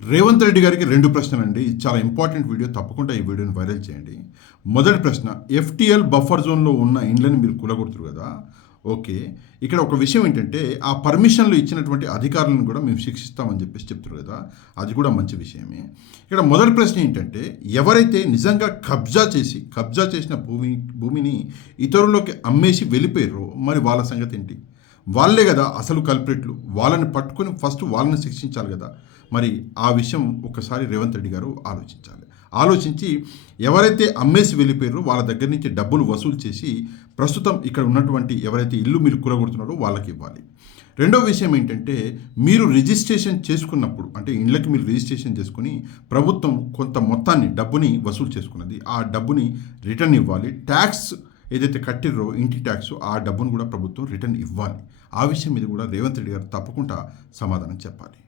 రేవంత్ రెడ్డి గారికి 2 ప్రశ్నలండి. ఇది చాలా ఇంపార్టెంట్ వీడియో. తప్పకుండా ఈ వీడియోని వైరల్ చేయండి. మొదటి ప్రశ్న, ఎఫ్టీఎల్ బఫర్ జోన్‌లో ఉన్న ఇండ్లని మీరు కూలగొడుతురు గదా! ఓకే. ఇక్కడ ఒక విషయం ఏంటంటే, ఆ పర్మిషన్‌లు ఇచ్చినటువంటి అధికారులను కూడా మేము శిక్షిస్తామని చెప్పేసి చెప్తున్నారు గదా! అది కూడా మంచి విషయమే. ఇక్కడ మొదటి ప్రశ్న ఏంటంటే, ఎవరైతే నిజంగా కబ్జా చేసిన భూమిని ఇతరులకి అమ్మేసి వెళ్ళిపోయారో మరి వాళ్ళ సంగతి ఏంటి? వాళ్ళే గదా అసలు కల్ప్రిట్లు. వాళ్ళని పట్టుకొని ఫస్ట్ వాళ్ళని శిక్షించాలి గదా! మరి ఆ విషయం ఒకసారి రేవంత్ రెడ్డి గారు ఆలోచించాలి. ఆలోచించి ఎవరైతే అమ్మేసి వెళ్ళిపోయారో వాళ్ళ దగ్గర నుంచి డబ్బులు వసూలు చేసి ప్రస్తుతం ఇక్కడ ఉన్నటువంటి ఎవరైతే ఇల్లు మీరు కూలగొడుతున్నారో వాళ్ళకి ఇవ్వాలి. రెండో విషయం ఏంటంటే, మీరు రిజిస్ట్రేషన్ చేసుకున్నప్పుడు అంటే ఇండ్లకి మీరు రిజిస్ట్రేషన్ చేసుకుని ప్రభుత్వం కొంత మొత్తాన్ని డబ్బుని వసూలు చేసుకున్నది. ఆ డబ్బుని రిటర్న్ ఇవ్వాలి. ట్యాక్స్ ఏదైతే కట్టిర్రో ఇంటి ట్యాక్స్ ఆ డబ్బును కూడా ప్రభుత్వం రిటర్న్ ఇవ్వాలి. ఆ విషయం మీద కూడా రేవంత్ రెడ్డి గారు తప్పకుండా సమాధానం చెప్పాలి.